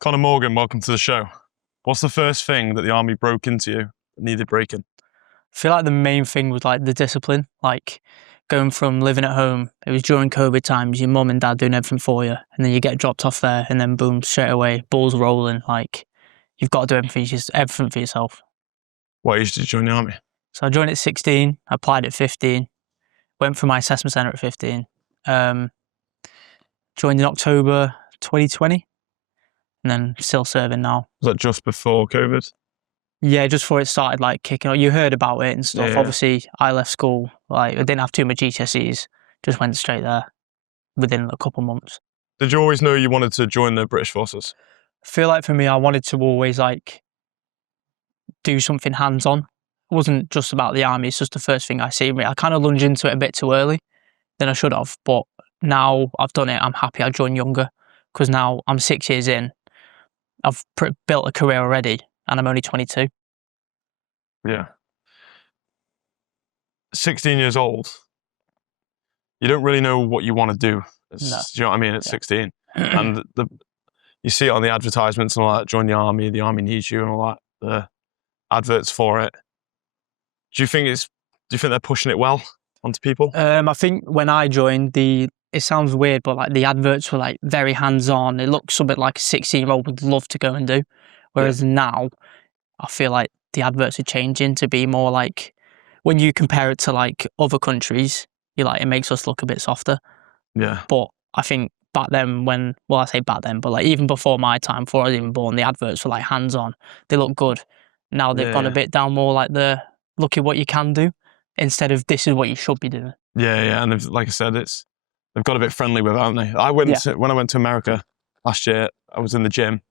Connor Morgan, welcome to the show. What's the first thing that the army broke into you that needed breaking? I feel like the main thing was like the discipline, like going from living at home. It was during COVID times, your mum and dad doing everything for you, and then you get dropped off there, and then boom, straight away, balls rolling. Like you've got to do everything for yourself. What age did you join the army? So I joined at 16, applied at 15, went for my assessment centre at 15, joined in October 2020, and then still serving now. Was that just before COVID? Yeah, just before it started like kicking off. You heard about it and stuff. Yeah. Obviously, I left school, like I didn't have too much GCSEs, just went straight there within a couple months. Did you always know you wanted to join the British Forces? I feel like for me, I wanted to always like do something hands-on. It wasn't just about the army, it's just the first thing I see. I kind of lunged into it a bit too early than I should have, but now I've done it, I'm happy I joined younger, because now I'm 6 years in, I've built a career already, and I'm only 22. Yeah. 16 years old, you don't really know what you want to do. No. Do you know what I mean? At 16. And you see it on the advertisements and all that, join the army needs you and all that, the adverts for it. Do you think they're pushing it well onto people? I think when I joined, it sounds weird, but like the adverts were like very hands-on. It looked something like a 16-year-old would love to go and do. Whereas now, I feel like the adverts are changing to be more like, when you compare it to like other countries, it makes us look a bit softer. Yeah. But I think back then I say back then, but like even before my time, before I was even born, the adverts were like hands-on. They look good. Now they've gone a bit down more like the look at what you can do instead of this is what you should be doing. Yeah. And like I said, they've got a bit friendly with it, haven't they? When I went to America last year, I was in the gym,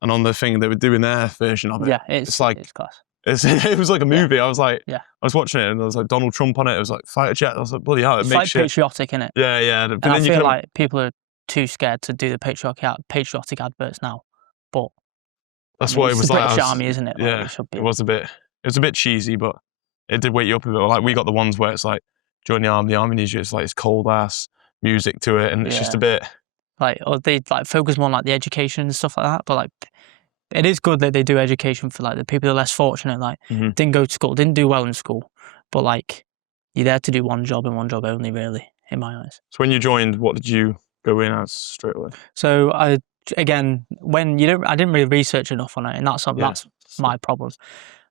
and on the thing they were doing their version of it. Yeah, it's class. It was like a movie. I was like, I was watching it, and there was like Donald Trump on it. It was like fighter jet. I was like, bloody hell, it's like patriotic, innit? Yeah. But and I feel like people are too scared to do the patriotic adverts now. But that's what it was like. It's the British Army, isn't it? Yeah, like it was a bit cheesy, but it did wake you up a bit. Like we got the ones where it's like, join the army needs you. It's like it's cold ass music to it, and it's just a bit like, or they like focus more on like the education and stuff like that. But like, it is good that they do education for like the people who are less fortunate. Like didn't go to school, didn't do well in school, but like you're there to do one job and one job only, really, in my eyes. So when you joined, what did you go in as straight away? So I didn't really research enough on it, and that's my problem.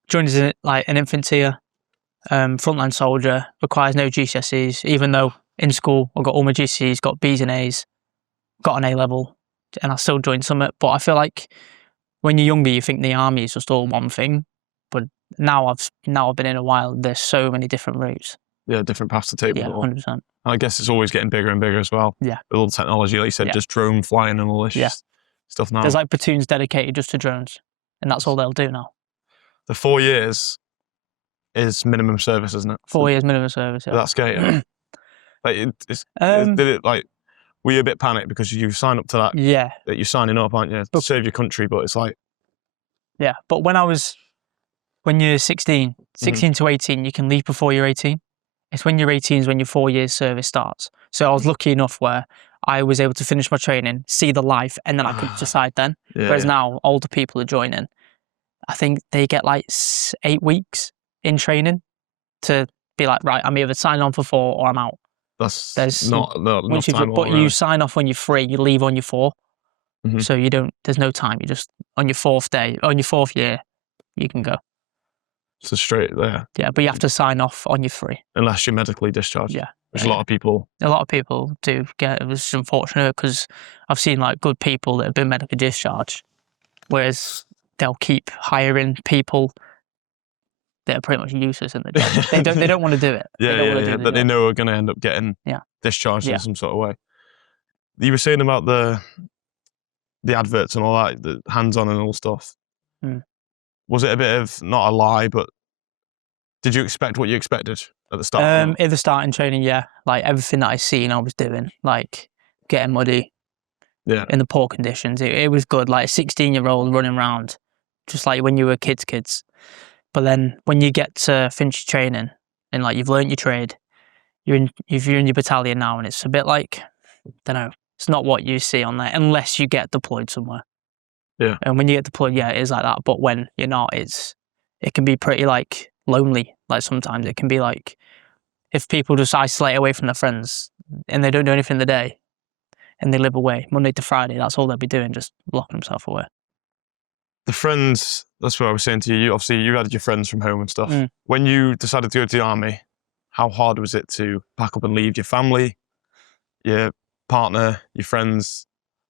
Joined as an infantry, frontline soldier, requires no GCSEs, even though in school I got all my GCSEs, got B's and A's, got an A level, and I still joined Summit. But I feel like when you're younger, you think the army is just all one thing. But now I've been in a while, there's so many different routes. Yeah, different paths to take. Yeah, 100%. I guess it's always getting bigger and bigger as well. Yeah. With all the technology, like you said, just drone flying and all this stuff now. There's like platoons dedicated just to drones, and that's all they'll do now. The 4 years is minimum service, isn't it? 4 years minimum service, yeah. That's scary. Were you a bit panicked because you sign up to that? Yeah. That you're signing up, aren't you? To save your country, but it's like... Yeah, but when you're 16 to 18, you can leave before you're 18. It's when you're 18 is when your 4 years service starts. So I was lucky enough where I was able to finish my training, see the life, and then I could decide then. Whereas now, older people are joining. I think they get like 8 weeks in training to be like, right, I'm either signing on for 4 or I'm out. There's not enough time. But you sign off when you're 3, you leave on your 4. So there's no time. You just, on your 4th year, you can go. So straight there. Yeah, but you have to sign off on your 3. Unless you're medically discharged. Yeah. Which a lot of people do get. It was unfortunate because I've seen like good people that have been medically discharged, whereas they'll keep hiring people that are pretty much useless in the job. They don't want to do it. That they know are going to end up getting discharged in some sort of way. You were saying about the adverts and all that, the hands-on and all stuff. Was it a bit of, not a lie, but did you expect what you expected at the start? At the start in training, yeah. Like everything that I seen, I was doing, like getting muddy in the poor conditions. It was good, like a 16-year-old running around, just like when you were kids. But then when you get to finish training and like you've learnt your trade, you're in your battalion now, and it's a bit like, I don't know, it's not what you see on there unless you get deployed somewhere. Yeah. And when you get deployed, yeah, it is like that. But when you're not, it can be pretty like lonely. Like sometimes it can be like if people just isolate away from their friends and they don't do anything in the day and they live away Monday to Friday, that's all they'll be doing, just locking themselves away. The friends, that's what I was saying to you. Obviously, you had your friends from home and stuff. When you decided to go to the army, how hard was it to pack up and leave your family, your partner, your friends?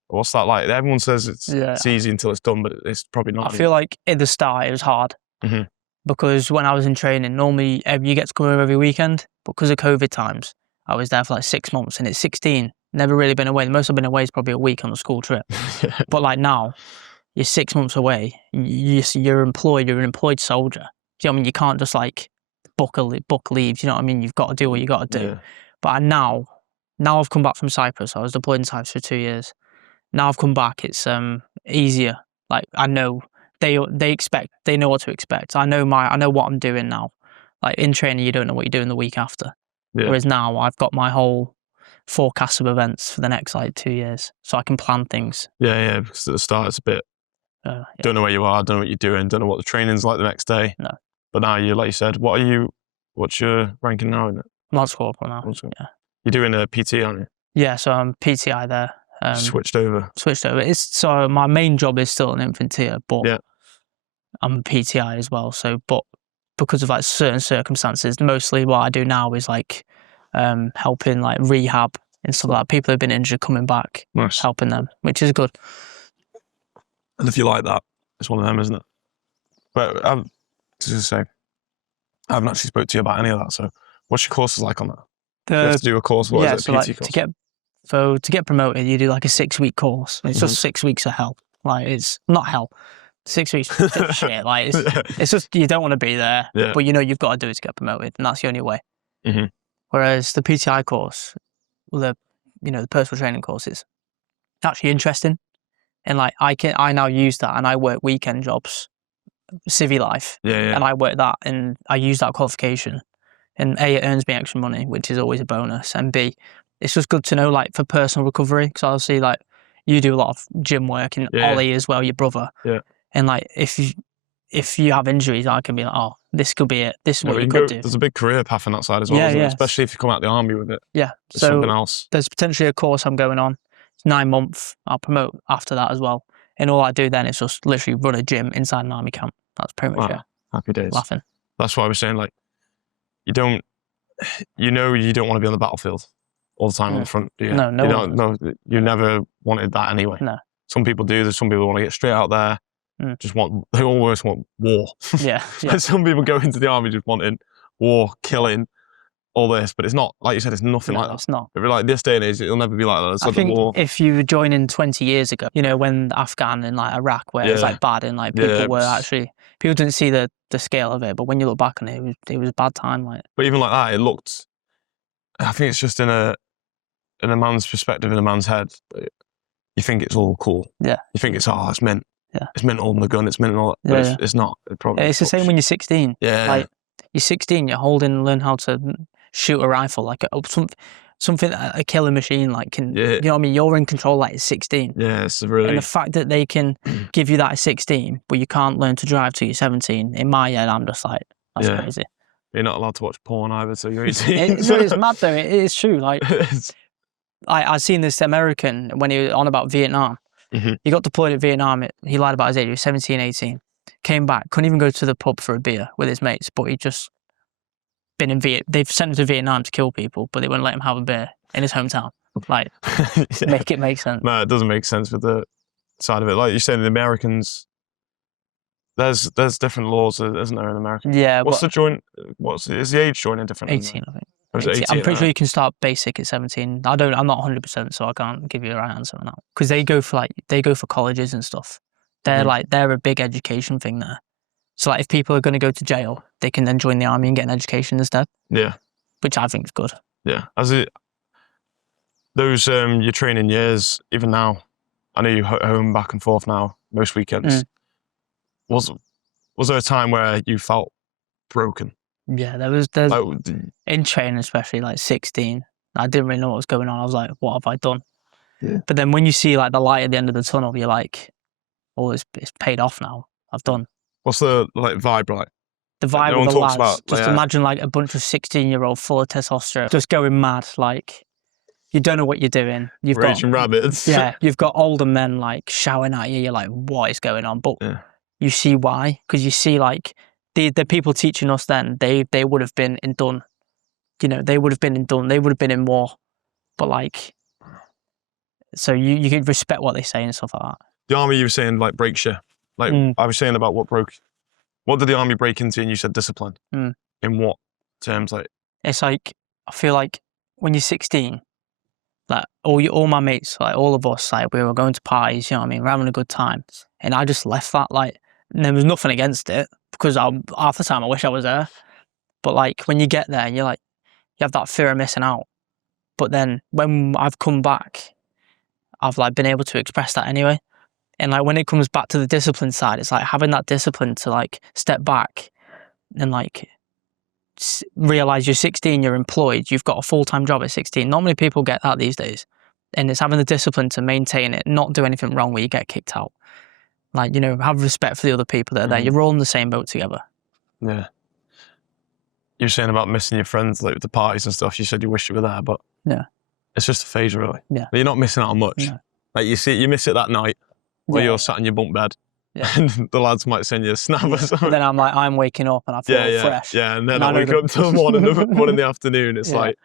What's that like? Everyone says it's easy until it's done, but it's probably not. I feel like at the start it was hard because when I was in training, normally you get to come home every weekend, but because of COVID times, I was there for like 6 months and it's 16. Never really been away. The most I've been away is probably a week on a school trip. But like now, you're 6 months away. You're employed. You're an employed soldier. Do you know what I mean? You can't just like book leave. Do you know what I mean? You've got to do what you got to do. Yeah. But now I've come back from Cyprus. I was deployed in Cyprus for 2 years. Now I've come back. It's easier. Like I know they know what to expect. I know what I'm doing now. Like in training, you don't know what you're doing the week after. Yeah. Whereas now I've got my whole forecast of events for the next like 2 years, so I can plan things. Yeah. Because at the start it's a bit. Don't know where you are. Don't know what you're doing. Don't know what the training's like the next day. No. But now you, like you said, what's your ranking now? In it? Lance Corporal now. Yeah. You're doing a PT, aren't you? Yeah, so I'm PTI there. Switched over. So my main job is still an infantier, but I'm a PTI as well. So, but because of like certain circumstances, mostly what I do now is like helping like rehab and stuff like that. People who've been injured coming back, helping them, which is good. And if you like that, it's one of them, isn't it? But I haven't actually spoke to you about any of that. So, what's your courses like on that? You have to do a course. What is it? A PT course? To get promoted, you do like a 6-week course. It's just 6 weeks of hell. Like it's not hell. 6 weeks of shit. Like it's just you don't want to be there, but you know you've got to do it to get promoted, and that's the only way. Whereas the PTI course, the personal training course is actually interesting, and like I now use that, and I work weekend jobs, civvy life, and I work that, and I use that qualification, and A, it earns me extra money, which is always a bonus, and B, it's just good to know like for personal recovery, because obviously like you do a lot of gym work, and Ollie as well, your brother, and like if you have injuries, I can be like, oh, this could be it. This is what you could do. There's a big career path on that side as well, isn't it? Especially if you come out of the army with it. Yeah. It's something else. There's potentially a course I'm going on. It's 9 months. I'll promote after that as well. And all I do then is just literally run a gym inside an army camp. That's pretty much it. Happy days. Laughing. That's what I was saying. Like, you don't want to be on the battlefield all the time on the front, do you? No. You never wanted that anyway. No. Some people do. There's some people want to get straight out there. They almost want war. Yeah. Some people go into the army just wanting war, killing, all this, but it's not, like you said, it's nothing like that. It's not. Like this day and age, it'll never be like that. I think if you were joining 20 years ago, when Afghan and like Iraq, where it's like bad and like people were actually, people didn't see the scale of it, but when you look back on it, it was a bad time. Like, but even like that, it looked. I think it's just in a man's perspective, in a man's head. You think it's all cool. Yeah. You think it's it's mint. Yeah. It's mint holding the gun. It's mint all that. But it's not. It's the same when you're 16. Yeah. Like you're 16, you're learn how to shoot a rifle, like something a killer machine like can. You know what I mean? You're in control like at 16. Yeah, it's really. And the fact that they can give you that at 16, but you can't learn to drive till you're 17. In my head, I'm just like, that's crazy. You're not allowed to watch porn either, so you're 18. It's mad though. It is true. Like, I've seen this American when he was on about Vietnam. He got deployed at Vietnam. He lied about his age. He was 17, 18. Came back. Couldn't even go to the pub for a beer with his mates, but he just been in They've sent him to Vietnam to kill people, but they wouldn't let him have a beer in his hometown. Like, make it make sense. No, it doesn't make sense with the side of it. Like you said, the Americans, there's different laws, isn't there, in America? Yeah. Is the age joining different? 18, I think. 18, I'm pretty sure you can start basic at 17. I'm not 100%, so I can't give you a right answer on that. Because they go for colleges and stuff. They're a big education thing there. So like if people are going to go to jail, they can then join the army and get an education instead. Yeah. Which I think is good. Yeah. Those your training years, even now, I know you're home back and forth now most weekends. Was there a time where you felt broken? Yeah, there's in training, especially like 16, I didn't really know what was going on. I was like, what have I done? Yeah. But then when you see like the light at the end of the tunnel, you're like, well, it's paid off now. I've done. What's the vibe like? The vibe no with one the talks lads. about, Just imagine like a bunch of 16-year-old full of testosterone, just going mad. Like you don't know what you're doing. You've raging got rabbits. Yeah, you've got older men like shouting at you. You're like, what is going on? But you see why, because you see like the people teaching us then. They would have been in done. They would have been in done. They would have been in war. But like, so you can respect what they say and stuff like that. The army, you were saying, like, breaks you. Like, I was saying about what did the army break into, and you said discipline. In what terms? Like, it's like, I feel like when you're 16, like all my mates, like all of us, like we were going to parties, you know what I mean, we're having a good time. And I just left that, like, there was nothing against it, because half the time I wish I was there. But like, when you get there, you're like, you have that fear of missing out. But then when I've come back, I've like been able to express that anyway. And like when it comes back to the discipline side, it's like having that discipline to like step back and like realize you're 16, you're employed, you've got a full-time job at 16. Not many people get that these days. And it's having the discipline to maintain it, not do anything wrong where you get kicked out. Like, have respect for the other people that are there. You're all in the same boat together. Yeah. You were saying about missing your friends, like the parties and stuff. You said you wish you were there, but it's just a phase, really. Yeah. You're not missing out on much. No. Like you miss it that night where you're sat in your bunk bed. Yeah. And the lads might send you a snap or something. Then I'm waking up and I feel fresh. Yeah, and then I wake up till 1 in the afternoon. It's like,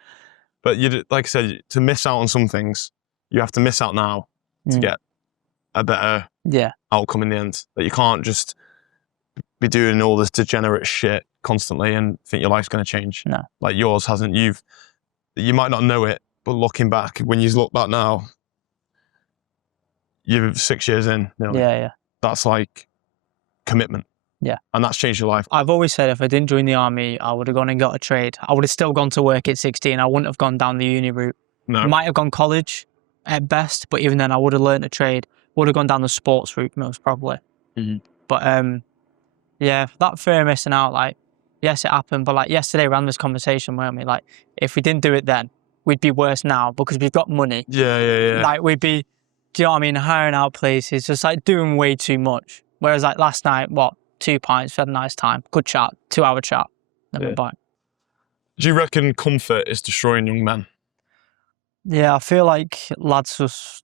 but like I said, to miss out on some things, you have to miss out now to get a better outcome in the end. That you can't just be doing all this degenerate shit constantly and think your life's going to change. No. Like yours hasn't. You might not know it, but looking back, when you look back now, you're 6 years in. Yeah. That's like commitment. Yeah. And that's changed your life. I've always said if I didn't join the army, I would have gone and got a trade. I would have still gone to work at 16. I wouldn't have gone down the uni route. No. I might have gone college at best, but even then I would have learned a trade. Would have gone down the sports route most probably. But that fear of missing out, like, yes, it happened. But like yesterday we ran this conversation, weren't we? Like, if we didn't do it then, we'd be worse now because we've got money. Yeah. Like we'd be, do you know what I mean, hiring out places, just like doing way too much. Whereas like last night, 2 pints, we had a nice time, good chat, 2-hour chat, then we're back. Do you reckon comfort is destroying young men? Yeah, I feel like lads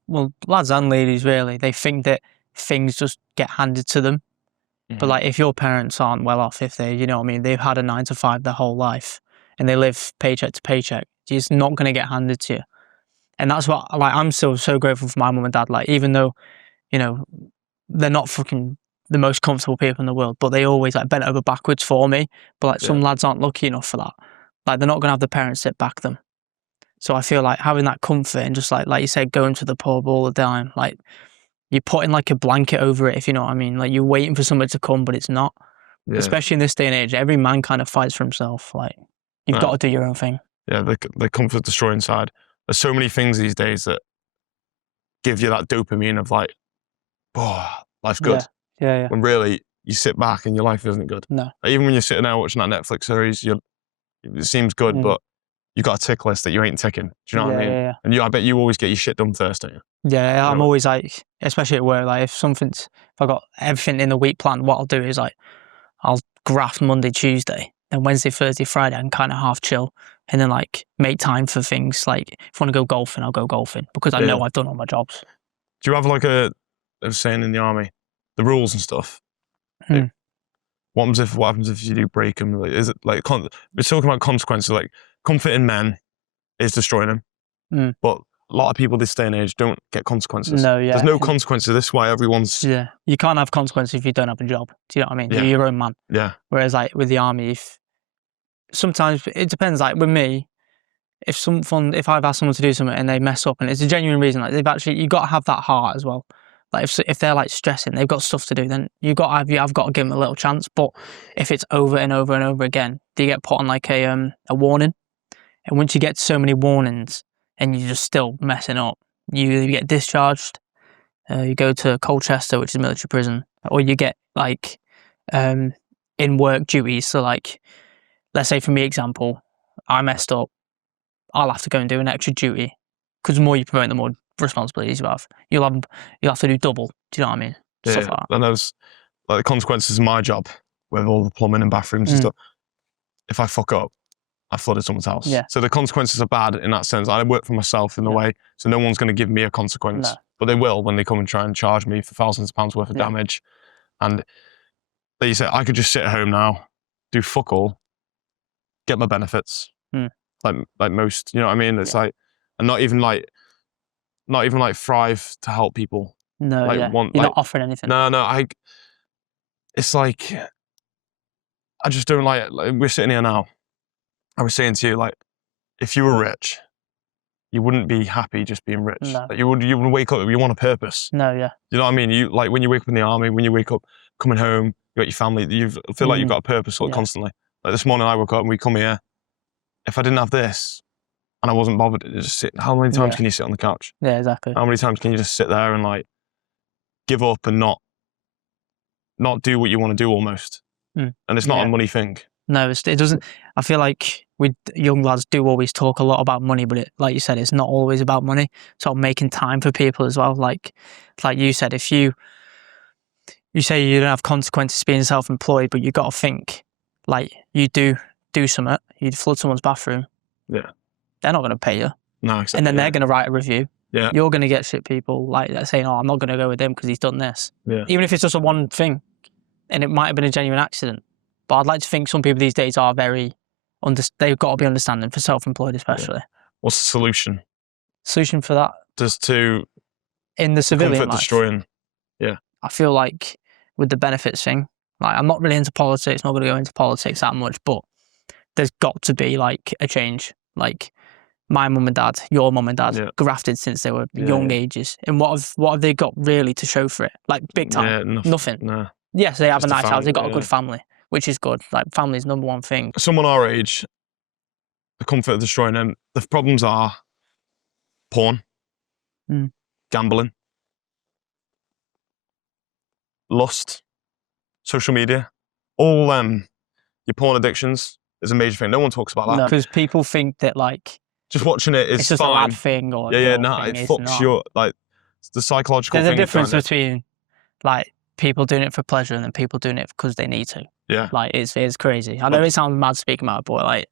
and ladies really, they think that things just get handed to them. But like if your parents aren't well off, if they, you know what I mean, they've had a 9 to 5 their whole life and they live paycheck to paycheck, it's not going to get handed to you. And that's what, like, I'm still so grateful for my mum and dad. Like, even though, they're not fucking the most comfortable people in the world, but they always like bent over backwards for me. But like some lads aren't lucky enough for that. Like they're not going to have the parents that back them. So I feel like having that comfort and just like you said, going to the pub all the time, like you're putting like a blanket over it, if you know what I mean. Like you're waiting for somebody to come, but it's not. Yeah. Especially in this day and age, every man kind of fights for himself. Like you've got to do your own thing. Yeah, the comfort destroying side. There's so many things these days that give you that dopamine of like, oh, life's good. Yeah. When really you sit back and your life isn't good. No. Like, even when you're sitting there watching that Netflix series, it seems good, but you've got a tick list that you ain't ticking. Do you know what I mean? Yeah. And I bet you always get your shit done first, don't you? Yeah, I'm always like, especially at work, like if I got everything in the week planned, what I'll do is like, I'll graft Monday, Tuesday, then Wednesday, Thursday, Friday, I can kind of half chill. And then like make time for things like if I want to go golfing, I'll go golfing because I know I've done all my jobs. Do you have like I was saying in the army, the rules and stuff? What happens if you do break them? Like, is it like we're talking about consequences? Like comfort in men is destroying them, but a lot of people this day and age don't get consequences. No, there's no consequences. This is why everyone's you can't have consequences if you don't have a job. Do you know what I mean? Yeah. You're your own man. Yeah. Whereas like with the army, sometimes it depends. Like with me, if I've asked someone to do something and they mess up and it's a genuine reason, like you got to have that heart as well. Like if they're like stressing, they've got stuff to do, then I've got to give them a little chance. But if it's over and over and over again, they get put on like a warning. And once you get so many warnings and you're just still messing up, you get discharged. You go to Colchester, which is a military prison, or you get like in work duties. So like, let's say for me example, I messed up. I'll have to go and do an extra duty because the more you promote, the more responsibilities you have. You'll have to do double. Do you know what I mean? stuff like that. And there's like the consequences of my job with all the plumbing and bathrooms and stuff. If I fuck up, I flooded someone's house. Yeah. So the consequences are bad in that sense. I work for myself in the way, so no one's going to give me a consequence. No. But they will when they come and try and charge me for thousands of pounds worth of damage. And like you say, I could just sit at home now, do fuck all, get my benefits, like most. You know what I mean? It's like, and not even like thrive to help people. No, like, you're not offering anything. No. It's like, I just don't like we're sitting here now. I was saying to you, like, if you were rich, you wouldn't be happy just being rich. No. Like, you would wake up, you want a purpose. No, yeah. You know what I mean? You like when you wake up in the army, when you wake up coming home, you got your family, you feel like you've got a purpose constantly. Like this morning I woke up and we come here. If I didn't have this and I wasn't bothered to just sit, how many times can you sit on the couch? Yeah, exactly. How many times can you just sit there and like give up and not do what you want to do almost? And it's not a money thing. No, it doesn't. I feel like we young lads do always talk a lot about money, but like you said, it's not always about money. It's about making time for people as well. Like you said, if you say you don't have consequences being self-employed, but you got to think, like you do something, you flood someone's bathroom. Yeah. They're not going to pay you. No, exactly. And then they're going to write a review. Yeah. You're going to get shit people like saying, "Oh, I'm not going to go with him because he's done this." Yeah. Even if it's just a one thing, and it might have been a genuine accident. But I'd like to think some people these days are they've got to be understanding for self-employed especially. What's the solution? Solution for that? Just to in the civilian comfort life. Destroying. Yeah. I feel like with the benefits thing, like I'm not really into politics, not going to go into politics that much, but there's got to be like a change. Like my mum and dad, your mum and dad, grafted since they were young ages. And what have they got really to show for it? Like big time? Yeah, nothing. Nah. Yes, they have a nice house, they've got a good family, which is good. Like family's number one thing. Someone our age, the comfort of destroying them, the problems are porn, gambling, lust, social media, all your porn addictions is a major thing. No one talks about that. Because people think that like just watching it is it's just fine. a lad thing or it fucks you up. Like the psychological There's thing. a difference between like people doing it for pleasure and then people doing it because they need to. Yeah. Like it's crazy. I know it sounds mad speaking about it, but like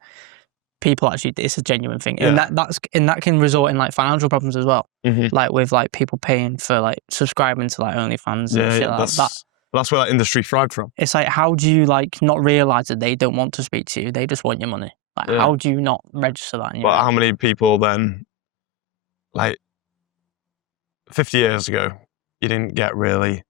people actually, it's a genuine thing. And that can result in like financial problems as well. Like with like people paying for like subscribing to like OnlyFans and shit like that. That's where that industry thrived from. It's like, how do you like not realise that they don't want to speak to you? They just want your money. Like how do you not register that in your But how many people then, like 50 years ago, you didn't get really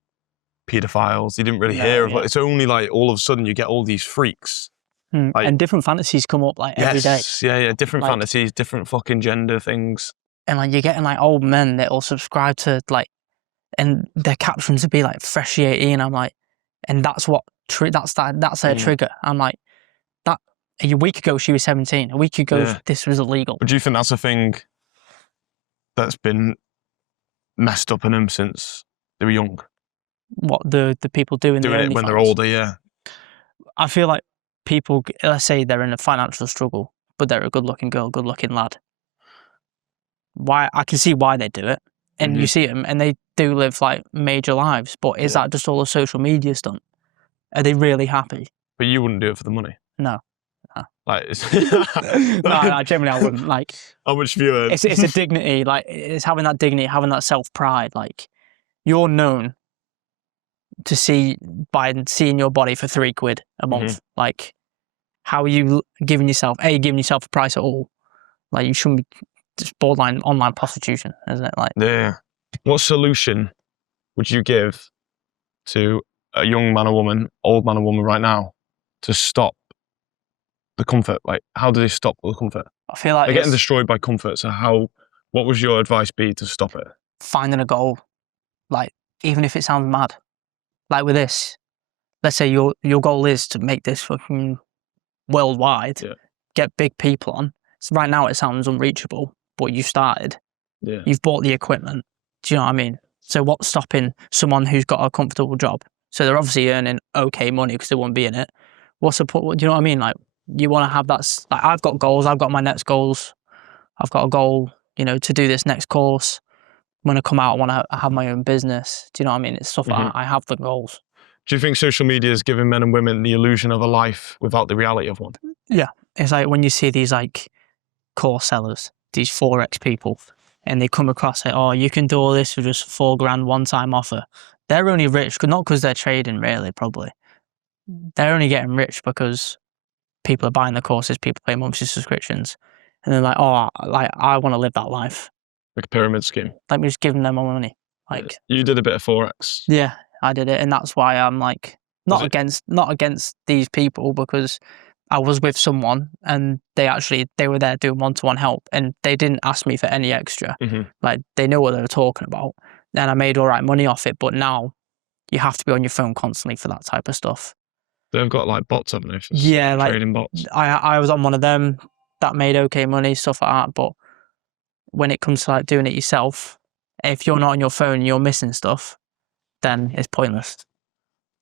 paedophiles, you didn't really hear of it. It's only like all of a sudden you get all these freaks. Like, and different fantasies come up like every day. Yeah, different fantasies, different fucking gender things. And like you're getting like old men that will subscribe to like, and their captions would be like fresh 18. I'm like, and that's what that's their trigger. I'm like, that a week ago she was 17. A week ago this was illegal. But do you think that's a thing that's been messed up in them since they were young? What the people doing it when they're older? Yeah. I feel like people, let's say they're in a financial struggle, but they're a good-looking girl, good-looking lad. Why? I can see why they do it, and you see them, and they do live like major lives. But is that just all a social media stunt? Are they really happy? But you wouldn't do it for the money. No. Like, no, generally I wouldn't. Like, how much do you earn? It's a dignity. Like, it's having that dignity, having that self-pride. Like, you're known to see by seeing your body for £3 a month. Like, how are you giving yourself a price at all? Like, you shouldn't be just borderline online prostitution, isn't it? Like, what solution would you give to a young man or woman, old man or woman right now to stop the comfort? Like, how do they stop the comfort? I feel like they're getting destroyed by comfort. So what would your advice be to stop it? Finding a goal. Like, even if it sounds mad. Like with this, let's say your goal is to make this fucking worldwide, get big people on. So right now it sounds unreachable, but you started. Yeah. You've bought the equipment. Do you know what I mean? So what's stopping someone who's got a comfortable job? So they're obviously earning okay money because they won't be in it. What's the point? Do you know what I mean? Like, you want to have that. Like, I've got goals. I've got my next goals. I've got a goal, to do this next course. when I come out, I want to have my own business. Do you know what I mean? It's stuff like I have the goals. Do you think social media is giving men and women the illusion of a life without the reality of one? Yeah. It's like when you see these like course sellers, these Forex people, and they come across it, oh, you can do all this for just $4,000 one-time offer. They're only rich, not because they're trading really, probably. They're only getting rich because people are buying the courses, people pay monthly subscriptions. And they're like, oh, like I want to live that life. Like a pyramid scheme. Let me just give them more money. Like you did a bit of Forex. Yeah, I did it. And that's why I'm like, not against these people, because I was with someone and they were there doing one-to-one help and they didn't ask me for any extra. Like they know what they were talking about. And I made all right money off it. But now you have to be on your phone constantly for that type of stuff. They've got like bots, haven't they? For like trading bots. I was on one of them that made okay money, stuff like that. But when it comes to like doing it yourself, if you're not on your phone and you're missing stuff, then it's pointless.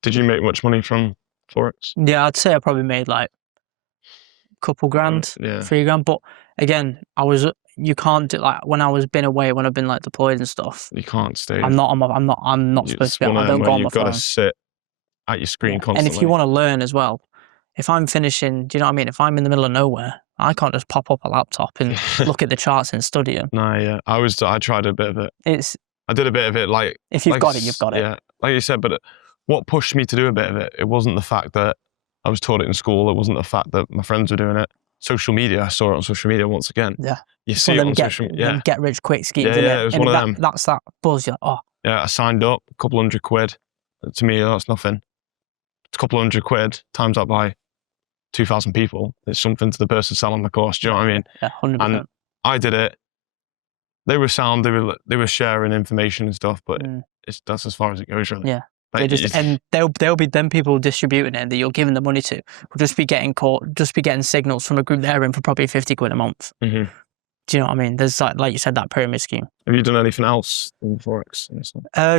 Did you make much money from Forex? Yeah, I'd say I probably made like a couple grand, $3,000. But again, you can't do like when I've been away, when I've been like deployed and stuff. You can't stay. I'm not supposed to be. I don't go on my phone. You've got to sit at your screen constantly. And if you want to learn as well, if I'm finishing, do you know what I mean? If I'm in the middle of nowhere, I can't just pop up a laptop and look at the charts and study them. No, yeah. I tried a bit of it. I did a bit of it, like... If you've got it, you've got it. Yeah, like you said, but what pushed me to do a bit of it, it wasn't the fact that I was taught it in school, it wasn't the fact that my friends were doing it. Social media, I saw it on social media once again. Yeah. You see it on social media. Get rich quick schemes, yeah, it was one of them. That's that buzz, you're like, oh. Yeah, I signed up, a couple £100. To me, that's nothing. It's a couple £100, times that by 2,000 people. It's something to the person selling the course, do you know what I mean? Yeah, 100%. And I did it. They were sound, they were sharing information and stuff, but that's as far as it goes, really. Yeah. Like, and they'll be them people distributing it that you're giving the money to will just be getting signals from a group they're in for probably £50 a month. Do you know what I mean? There's like you said, that pyramid scheme. Have you done anything else in Forex?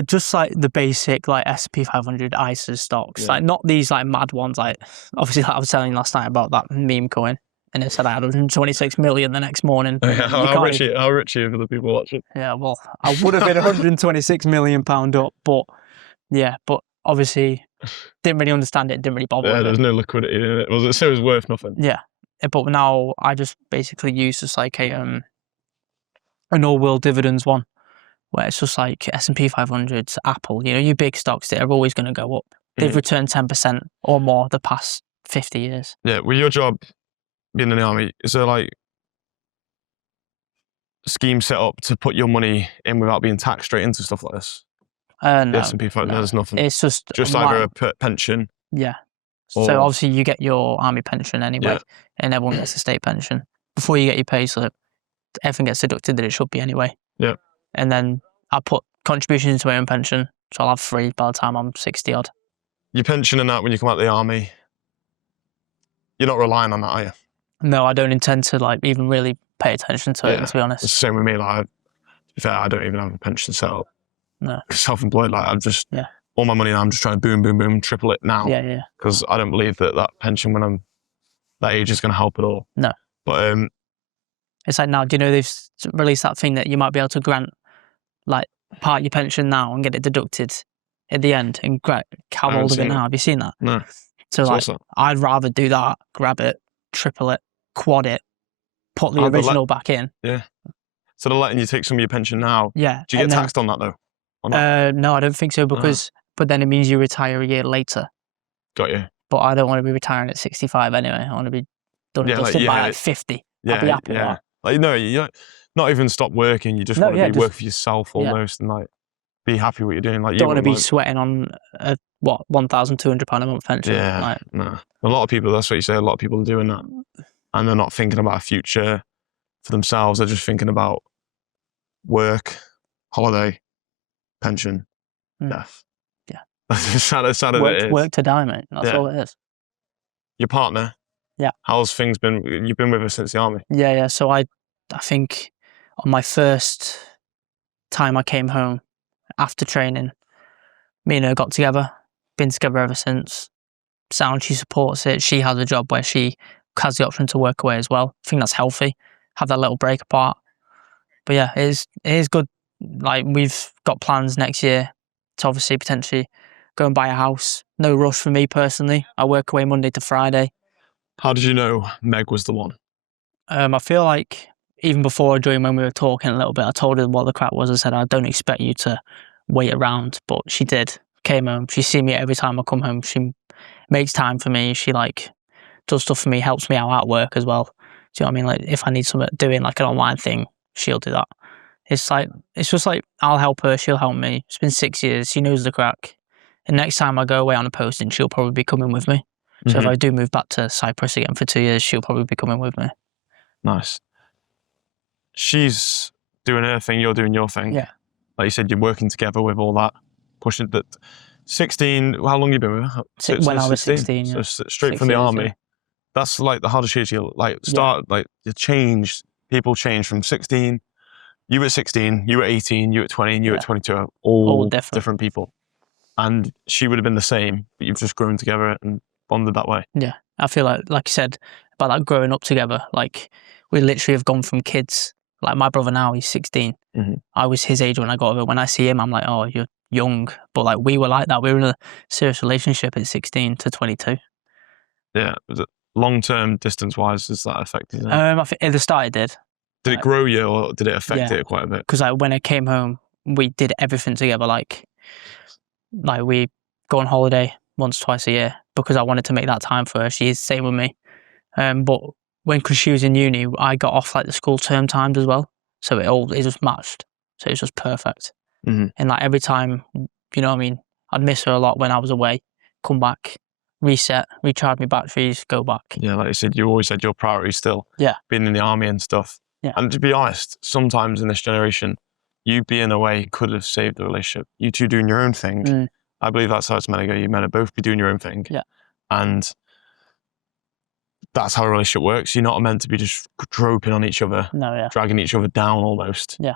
Just like the basic like S&P 500 ISA stocks, like not these like mad ones. Like obviously, like I was telling you last night about that meme coin, and it said I had 126 million the next morning. How rich are you for the people watching? Yeah, well, I would have been 126 million pound up, but yeah, but obviously didn't really understand it, didn't really bother. Yeah, there's no liquidity in it. Was it? So it was worth nothing. Yeah, but now I just basically use just like an all-world dividends one, where it's just like S&P 500, Apple. You know, your big stocks that are always going to go up. They've returned 10% or more the past 50 years. Yeah, with your job being in the army, is there like scheme set up to put your money in without being taxed straight into stuff like this? No. The S&P 500, no, there's nothing. It's just either a pension. Yeah. So obviously you get your army pension anyway, and everyone gets a state pension. Before you get your pay slip, everything gets deducted that it should be anyway. Yeah. And then I put contributions into my own pension, so I'll have 3 by the time I'm 60 odd. Your pension and that when you come out of the army, you're not relying on that, are you? No, I don't intend to like even really pay attention to it, to be honest. It's the same with me. Like, to be fair, I don't even have a pension set up. No. Self-employed, like I'm just all my money now. I'm just trying to boom, boom, boom, triple it now. Yeah. Because I don't believe that pension when I'm that age is going to help at all. No. But it's like now, do you know they've released that thing that you might be able to grant like part of your pension now and get it deducted at the end and how old are they now? Have you seen that? No. So like, I'd rather do that, grab it, triple it, quad it, put the original back in. Yeah. So they're letting you take some of your pension now. Yeah. Do you get taxed on that though? No, I don't think so because but then it means you retire a year later. Got you. But I don't want to be retiring at 65 anyway. I want to be done and dusted by like 50. Yeah, I'll be happy with that. Like no, you not even stop working. You just want to be work for yourself almost and like be happy what you're doing. Like you don't want to be sweating on a £1,200 a month pension. Yeah, like, no. A lot of people. That's what you say. A lot of people are doing that, and they're not thinking about a future for themselves. They're just thinking about work, holiday, pension, death. Yeah. That's sad as it is. Work to die, mate. That's all it is. Your partner? Yeah. How's things been? You've been with her since the army? Yeah. So I think on my first time I came home after training, me and her got together, been together ever since. Sound, she supports it. She has a job where she has the option to work away as well. I think that's healthy. Have that little break apart. But yeah, it is good like we've got plans next year to obviously potentially go and buy a house. No rush for me personally. I work away Monday to Friday. How did you know Meg was the one? I feel like even before I joined, when we were talking a little bit, I told her what the crack was. I said, I don't expect you to wait around, but she did. Came home. She sees me every time I come home. She makes time for me. She like does stuff for me, helps me out at work as well. Do you know what I mean? Like if I need something doing like an online thing, she'll do that. It's just like I'll help her, she'll help me. It's been 6 years. She knows the crack. And next time I go away on a posting, she'll probably be coming with me. So if I do move back to Cyprus again for 2 years, she'll probably be coming with me. Nice. She's doing her thing, you're doing your thing. Yeah. Like you said, you're working together with all that, pushing that. 16, how long have you been with her? When I was 16, yeah. So straight from the army. Yeah. That's like the hardest years you change. People change from 16. You were 16, you were 18, you were 20, and you were 22. All different people. And she would have been the same, but you've just grown together and bonded that way. Yeah. I feel like you said, about that growing up together, like we literally have gone from kids. Like my brother now, he's 16. I was his age when I got over. When I see him, I'm like, oh, you're young. But like we were like that. We were in a serious relationship at 16 to 22. Yeah. Was it long-term distance-wise, does that affect you? I think at the start it did. Did it grow you or did it affect it quite a bit? Because like when I came home, we did everything together. Like we go on holiday once, twice a year because I wanted to make that time for her. She's the same with me. But because she was in uni, I got off like the school term times as well. So it just matched. So it was just perfect. And like every time, you know what I mean, I'd miss her a lot when I was away, come back, reset, recharge my batteries, go back. Yeah, like you said, you always had your priorities still. Yeah. Being in the army and stuff. Yeah. And to be honest, sometimes in this generation, you being away could have saved the relationship. You two doing your own thing. I believe that's how it's meant to go. You're meant to both be doing your own thing. Yeah. And that's how a relationship works. You're not meant to be just groping on each other. No, yeah. Dragging each other down almost. Yeah.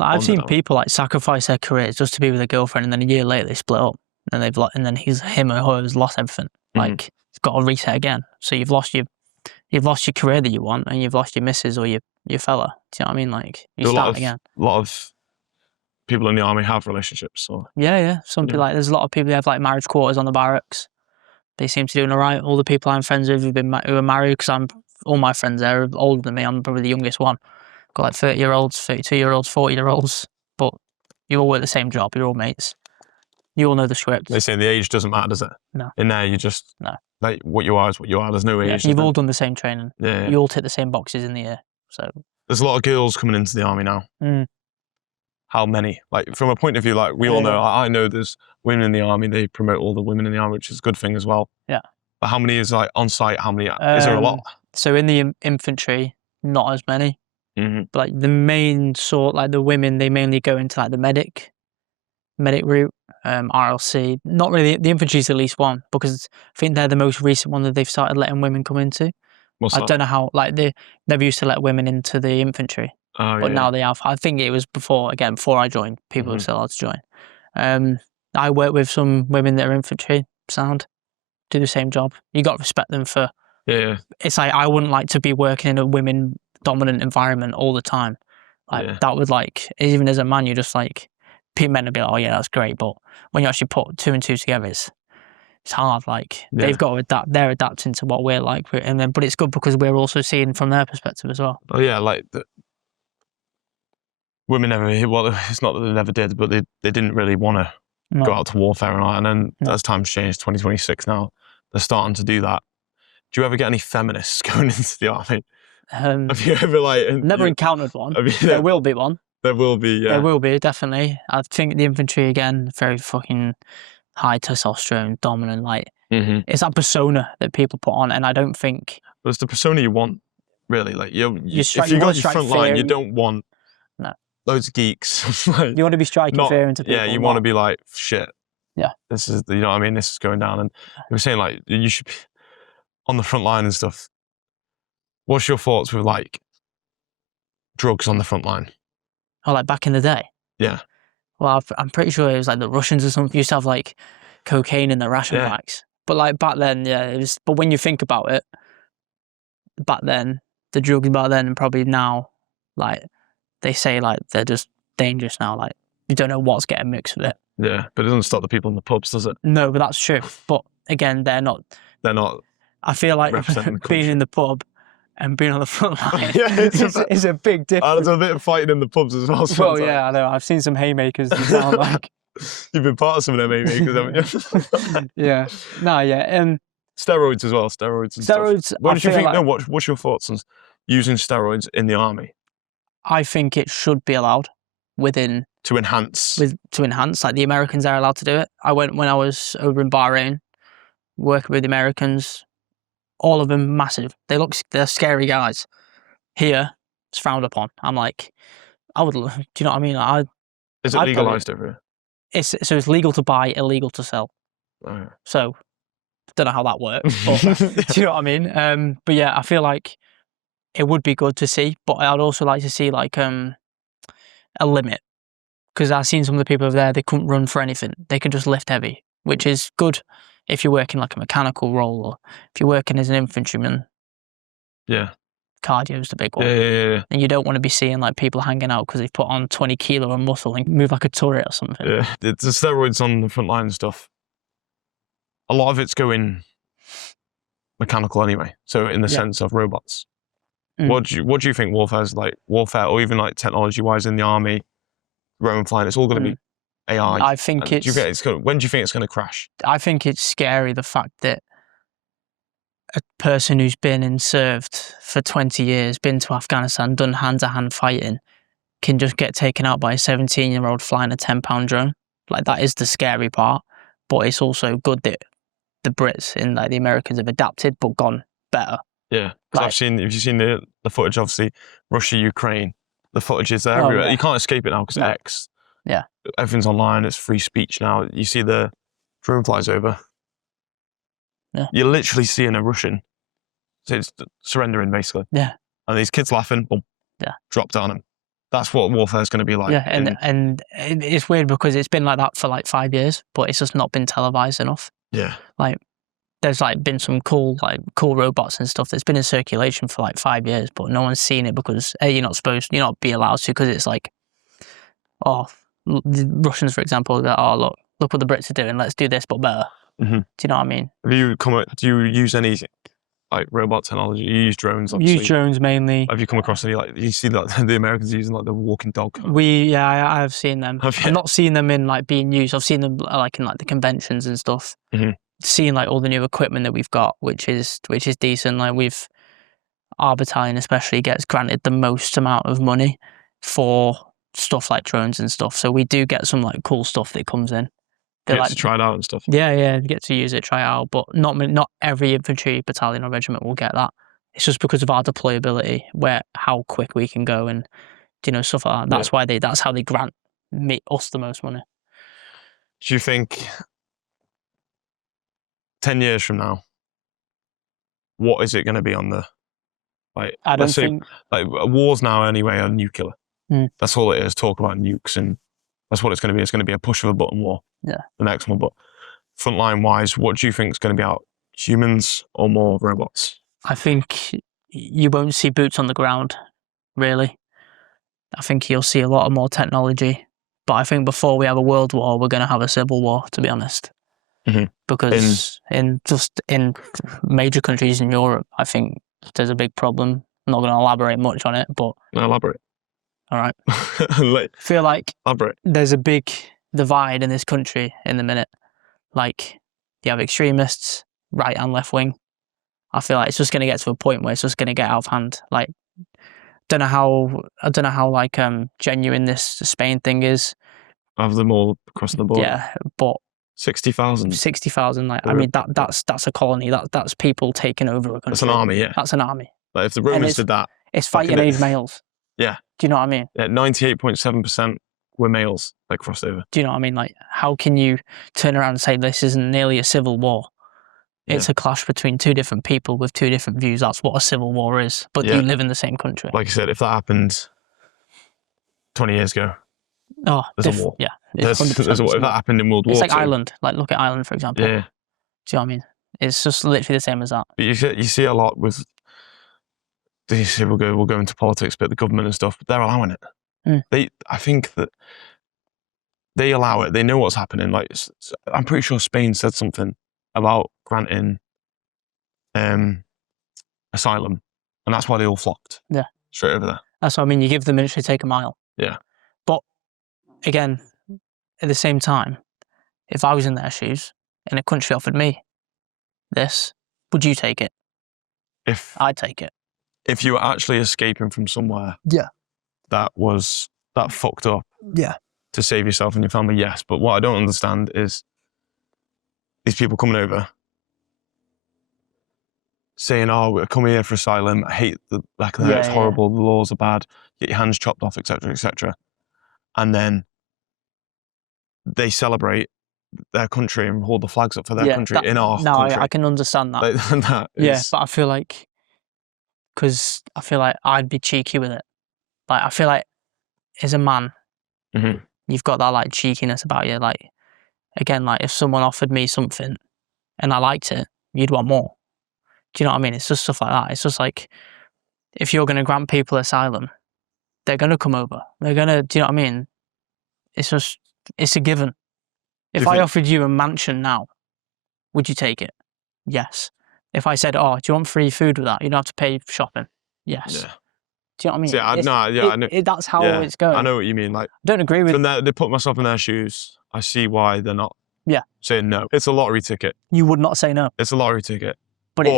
Like, I've seen people like sacrifice their careers just to be with a girlfriend, and then a year later they split up, and then him or her has lost everything. Like it's got to reset again. So you've lost your career that you want, and you've lost your missus or your fella. Do you know what I mean? Like you start again. A lot of people in the army have relationships. So yeah. Some people like there's a lot of people who have like marriage quarters on the barracks. They seem to be doing all right. All the people I'm friends with who are married, because all my friends there are older than me. I'm probably the youngest one. Got like 30-year-olds, 32-year-olds, 40-year-olds, but you all work the same job. You're all mates. You all know the script. They say the age doesn't matter, does it? No. In there, you just like what you are is what you are. There's no age. You've all done the same training. Yeah. You all tick the same boxes in the year. So there's a lot of girls coming into the army now. How many? Like from a point of view, like we all know. I know there's women in the army. They promote all the women in the army, which is a good thing as well. Yeah. But how many is like on site? How many? Is there a lot? So in the infantry, not as many. But like the main sort, like the women, they mainly go into like the medic route, RLC. Not really. The infantry's at least one, because I think they're the most recent one that they've started letting women come into. I don't know how. Like they never used to let women into the infantry, but now they have. I think it was before I joined. People were still allowed to join. I work with some women that are infantry. Sound, do the same job. You got to respect them for. Yeah. It's like I wouldn't like to be working in a women dominant environment all the time. Like that would like, even as a man, you're just like, men would be like, oh yeah, that's great, but when you actually put two and two together, it's hard. Like they've got to adapt. They're adapting to what we're like, and then but it's good because we're also seeing from their perspective as well. Oh yeah, like women never. Well, it's not that they never did, but they didn't really want to go out to warfare and all. And then as times changed, 2026 now, they're starting to do that. Do you ever get any feminists going into the army? Have you ever never encountered one? There will be one. There will be, yeah. There will be, definitely. I think the infantry, again, very fucking high testosterone, dominant. Like, it's that persona that people put on, and I don't think. But it's the persona you want, really. Like, if you got your front line, you don't want loads of geeks. You want to be striking fear into people. Yeah, you want to be like, shit. Yeah. This is, you know what I mean? This is going down. And you were saying, like, you should be on the front line and stuff. What's your thoughts with, like, drugs on the front line? Oh, like back in the day? Yeah. Well, I'm pretty sure it was like the Russians or something used to have like cocaine in their ration packs. But like back then, it was. But when you think about it, back then, the drugs back then and probably now, like they say like they're just dangerous now. Like, you don't know what's getting mixed with it. Yeah, but it doesn't stop the people in the pubs, does it? No, but that's true. But again, they're not. I feel like being in the pub and being on the front line is a big difference. There's a bit of fighting in the pubs as well. Well, yeah, I know. I've seen some haymakers. You sound like you've been part of some of them haymakers, haven't you? Yeah. No, yeah. Steroids as well. Steroids. What do you think? Like, what's your thoughts on using steroids in the army? I think it should be allowed within to enhance. Like the Americans are allowed to do it. When I was over in Bahrain, working with the Americans. All of them massive. They're scary guys. Here, it's frowned upon. I'm like, do you know what I mean? Is it legalized over here? It's legal to buy, illegal to sell. Oh, yeah. So, don't know how that works. But, do you know what I mean? But yeah, I feel like it would be good to see, but I'd also like to see like a limit, because I've seen some of the people over there. They couldn't run for anything. They can just lift heavy, which is good. If you're working like a mechanical role, or if you're working as an infantryman, yeah, cardio is the big one. Yeah. And you don't want to be seeing like people hanging out because they've put on 20 kilo of muscle and move like a turret or something. Yeah, the steroids on the front line and stuff. A lot of it's going mechanical anyway. So in the sense of robots, what do you think warfare, or even like technology-wise in the army, Roman flying? It's all going to be AI. I think when do you think it's going to crash? I think it's scary, the fact that a person who's been and served for 20 years, been to Afghanistan, done hand-to-hand fighting, can just get taken out by a 17-year-old flying a 10-pound drone. Like, that is the scary part. But it's also good that the Brits and like the Americans have adapted but gone better. Yeah, because have you seen the footage? Obviously, Russia, Ukraine, the footage is there everywhere. Yeah. You can't escape it now because X. Yeah. Everything's online. It's free speech now. You see the drone flies over. Yeah. You're literally seeing a Russian. So it's surrendering, basically. Yeah. And these kids laughing, boom. Yeah. Dropped on them. That's what warfare is going to be like. Yeah, and it's weird because it's been like that for like 5 years, but it's just not been televised enough. Yeah. Like, there's like been some cool robots and stuff that's been in circulation for like 5 years, but no one's seen it because you're not be allowed to, because it's like, the Russians, for example, go, look what the Brits are doing. Let's do this, but better. Mm-hmm. Do you know what I mean? Do you use any like robot technology? You use drones, obviously. Use drones mainly. Have you come across any, like, you see that the Americans using like the walking dog? I have seen them. I've not seen them in like being used. I've seen them like in like the conventions and stuff. Mm-hmm. Seeing like all the new equipment that we've got, which is decent. Like our battalion especially gets granted the most amount of money for stuff like drones and stuff. So we do get some like cool stuff that comes in. Get to try it out and stuff. Yeah, get to use it, try it out. But not every infantry battalion or regiment will get that. It's just because of our deployability, how quick we can go, and stuff like that. That's how they grant us the most money. Do you think 10 years from now, what is it going to be on the I don't think wars now anyway are nuclear. That's all it is. Talk about nukes, and that's what it's going to be. It's going to be a push of a button war. Yeah. The next one. But frontline wise, what do you think is going to be out? Humans or more robots? I think you won't see boots on the ground, really. I think you'll see a lot of more technology. But I think before we have a world war, we're going to have a civil war, to be honest. Mm-hmm. Because in major countries in Europe, I think there's a big problem. I'm not going to elaborate much on it, but... Elaborate. All right. I feel like there's a big divide in this country in the minute. Like, you have extremists, right and left wing. I feel like it's just going to get to a point where it's just going to get out of hand. Like, I don't know how like genuine this Spain thing is. Have them all across the board. Yeah, but 60,000. 60,000. Like, I mean, that's a colony. That's people taking over a country. That's an army. Yeah. That's an army. Like, if the Romans did that, it's fighting age males. Yeah. Do you know what I mean? Yeah, 98.7% were males that crossed over. Do you know what I mean? Like, how can you turn around and say this isn't nearly a civil war? It's a clash between two different people with two different views. That's what a civil war is. But you live in the same country. Like I said, if that happened 20 years ago, there's a war. Yeah. There's a war. If that happened in World War II. It's like Ireland. Like, look at Ireland, for example. Yeah. Do you know what I mean? It's just literally the same as that. But you see a lot with... We'll go into politics, but the government and stuff, but they're allowing it. I think that they allow it. They know what's happening. Like, I'm pretty sure Spain said something about granting asylum, and that's why they all flocked. Yeah, straight over there. That's what I mean. You give the military, take a mile. Yeah. But again, at the same time, if I was in their shoes and a country offered me this, would you take it? I'd take it. If you were actually escaping from somewhere, that fucked up, to save yourself and your family, yes. But what I don't understand is these people coming over saying, "Oh, we're coming here for asylum. I hate the back of there. It's horrible. The laws are bad. Get your hands chopped off, etc., etc." And then they celebrate their country and hold the flags up for their country in our country. I can understand that. But I feel like, because I feel like I'd be cheeky with it. Like, I feel like as a man, you've got that like cheekiness about you. Like, again, like if someone offered me something and I liked it, you'd want more. Do you know what I mean? It's just stuff like that. It's just like, if you're going to grant people asylum, they're going to come over. They're going to, do you know what I mean? It's a given. If I offered you a mansion now, would you take it? Yes. If I said, "Oh, do you want free food with that? You don't have to pay for shopping." Yes. Yeah. Do you know what I mean? I know. That's how it's going. I know what you mean. Like, I don't agree with. They put myself in their shoes. I see why they're not. Saying no. It's a lottery ticket. You would not say no. It's a lottery ticket. But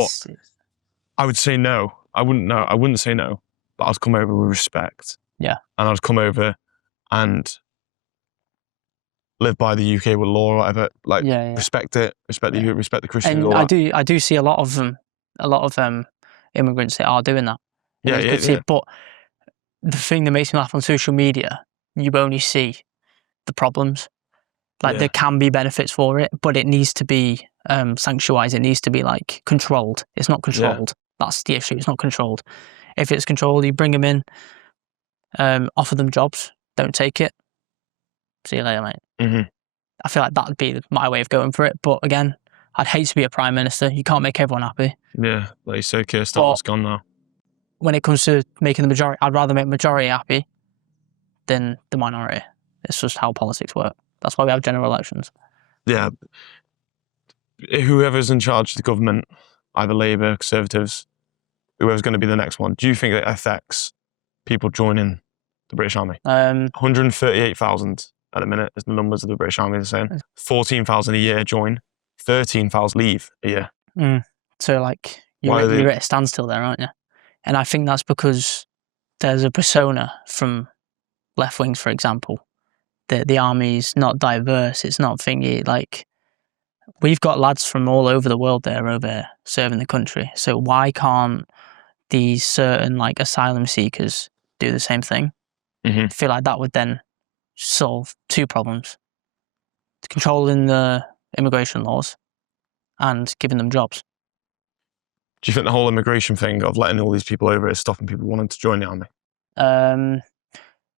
I would say no. I wouldn't say no. But I'd come over with respect. Yeah. And I'd come over and live by the UK with law or whatever. Like, respect it. Respect the Christians. And I do see a lot of immigrants that are doing that. But the thing that makes me laugh on social media, you only see the problems. Like, there can be benefits for it, but it needs to be sanctuarized. It needs to be like controlled. It's not controlled. That's the issue. It's not controlled. If it's controlled, you bring them in, offer them jobs, don't take it. See you later, mate. I feel like that'd be my way of going for it. But again, I'd hate to be a prime minister. You can't make everyone happy. Yeah, like you say, Keir Starmer's gone now. When it comes to making the majority, I'd rather make the majority happy than the minority. It's just how politics work. That's why we have general elections. Yeah. Whoever's in charge of the government, either Labour, Conservatives, whoever's going to be the next one, do you think it affects people joining the British Army? 138,000 at the minute is the numbers of the British Army, they're saying. 14,000 a year join, 13,000 leave a year. So, like, you're at a standstill there, aren't you? And I think that's because there's a persona from left wings, for example, that the army's not diverse, it's not thingy. Like, we've got lads from all over the world there over serving the country. So why can't these certain like asylum seekers do the same thing? I feel like that would then solve two problems: controlling the immigration laws and giving them jobs. Do you think the whole immigration thing of letting all these people over is stopping people wanting to join the army?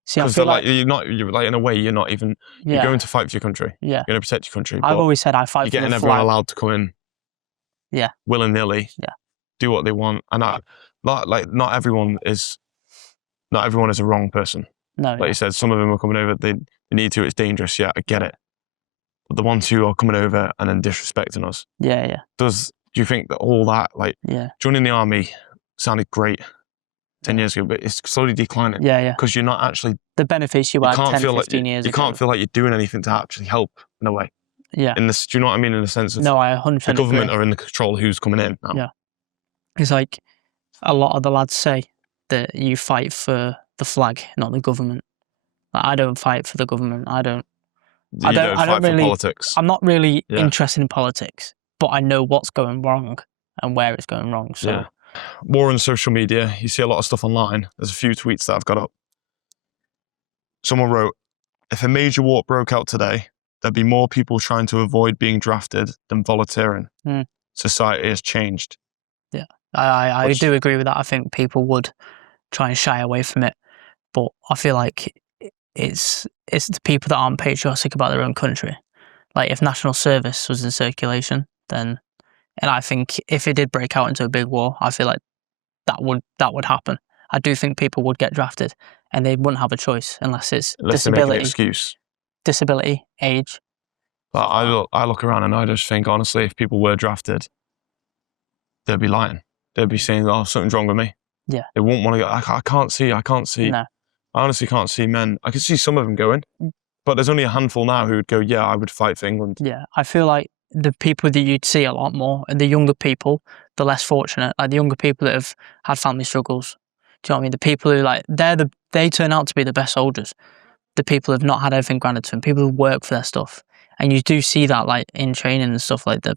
Because you're like, in a way, you're not even, you're going to fight for your country. Yeah. You're going to protect your country. I've always said I fight for the flag. You're getting everyone allowed to come in. Yeah. Willy-nilly. Yeah. Do what they want. And not everyone is a wrong person. No. Like you said, some of them are coming over, they need to, it's dangerous. Yeah, I get it. But the ones who are coming over and then disrespecting us. Yeah, yeah. Do you think that all that, like, joining the army sounded great 10 years ago, but it's slowly declining. Yeah, yeah. Because you're not actually... The benefits you had 10, 15 years ago. You can't feel like you're doing anything to actually help, in a way. Yeah. Do you know what I mean? In the sense of... No, I 100% the government agree. Are in the control of who's coming in now. Yeah. It's like, a lot of the lads say that you fight for the flag, not the government. Like, I don't fight for the government. I don't fight for politics. I'm not really interested in politics, but I know what's going wrong and where it's going wrong, so... Yeah. War on social media, you see a lot of stuff online. There's a few tweets that I've got up. Someone wrote, "If a major war broke out today, there'd be more people trying to avoid being drafted than volunteering. Society has changed." Yeah, I do agree with that. I think people would try and shy away from it. But I feel like it's the people that aren't patriotic about their own country. Like, if national service was in circulation, then... And I think if it did break out into a big war, I feel like that would happen. I do think people would get drafted. and they wouldn't have a choice unless it's unless disability. They make an excuse. Disability, age. But I look around and I just think, honestly, if people were drafted, they'd be lying. They'd be saying, "Oh, something's wrong with me." Yeah. They wouldn't want to go. I can't see. No. I honestly can't see men. I could see some of them going, but there's only a handful now who would go, "Yeah, I would fight for England." Yeah, I feel like the people that you'd see a lot more are the younger people, the less fortunate, like the younger people that have had family struggles. Do you know what I mean? The people who they turn out to be the best soldiers. The people who have not had everything granted to them, people who work for their stuff. And you do see that like in training and stuff, like the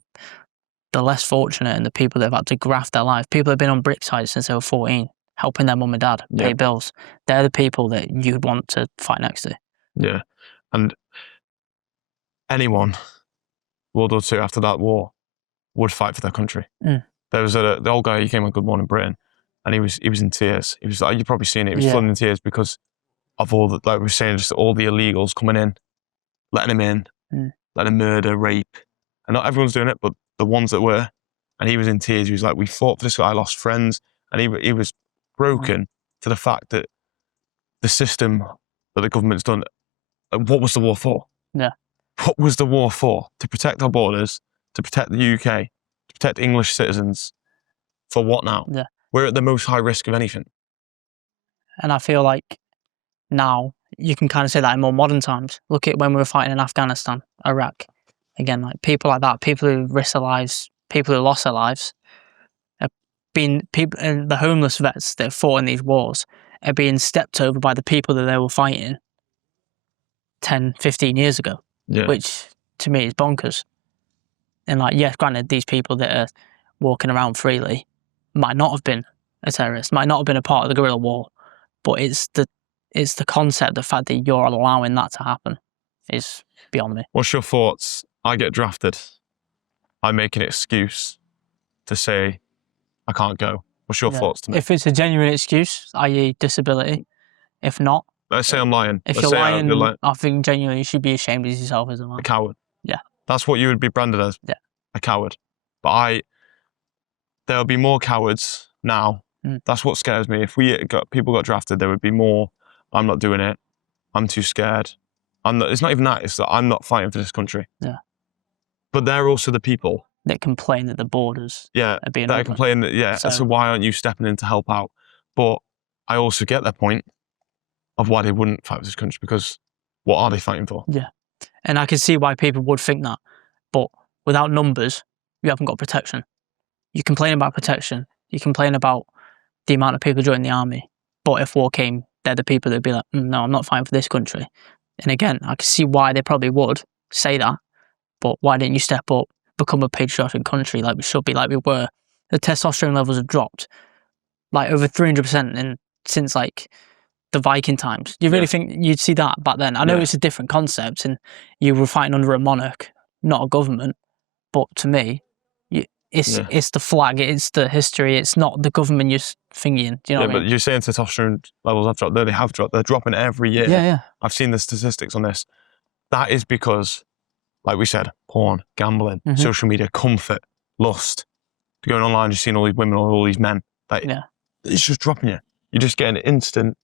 less fortunate and the people that have had to graft their life, people that have been on brick sites since they were 14, helping their mum and dad pay bills. They're the people that you'd want to fight next to. Yeah. And anyone, World War II, after that war, would fight for their country. There was the old guy, he came on Good Morning Britain, and he was in tears. He was like, you've probably seen it, he was flooding in tears because of all the, like we were saying, just all the illegals coming in, letting him in, letting him murder, rape. And not everyone's doing it, but the ones that were. And he was in tears. He was like, we fought for this. I lost friends. And he was broken to the fact that the system that the government's done, what was the war for? Yeah. What was the war for? To protect our borders, to protect the UK, to protect English citizens. For what now? Yeah. We're at the most high risk of anything. And I feel like now you can kind of say that in more modern times. Look at when we were fighting in Afghanistan, Iraq. Again, like people like that, people who risk their lives, people who lost their lives, people, and the homeless vets that fought in these wars are being stepped over by the people that they were fighting 10, 15 years ago, which to me is bonkers. And like, yes, granted, these people that are walking around freely might not have been a terrorist, might not have been a part of the guerrilla war, but it's the concept, the fact that you're allowing that to happen is beyond me. What's your thoughts? I get drafted. I make an excuse to say I can't go. What's your thoughts to me? If it's a genuine excuse, i.e. disability, if not... Let's say I'm lying. If you're lying, I think genuinely you should be ashamed of yourself as a man. A coward. Yeah. That's what you would be branded as. Yeah. A coward. But there'll be more cowards now. That's what scares me. If people got drafted, there would be more, I'm not doing it. I'm too scared. It's not even that. It's that I'm not fighting for this country. Yeah. But they're also the people that complain that the borders are being open. Complain that, so why aren't you stepping in to help out? But I also get their point of why they wouldn't fight for this country, because what are they fighting for? Yeah. And I can see why people would think that. But without numbers, you haven't got protection. You complain about protection. You complain about the amount of people joining the army. But if war came, they're the people that would be like, no, I'm not fighting for this country. And again, I can see why they probably would say that. But why didn't you step up, become a patriotic country like we should be, like we were? The testosterone levels have dropped like over 300% since like the Viking times. Do you really think you'd see that back then? I know it's a different concept and you were fighting under a monarch, not a government. But to me, it's the flag, it's the history, it's not the government you're thinking. Do you know what I mean? But you're saying testosterone levels have dropped. No, they have dropped. They're dropping every year. Yeah. I've seen the statistics on this. That is because, like we said, porn, gambling, social media, comfort, lust. You're going online, you're seeing all these women or all these men. It's just dropping you. You're just getting instant.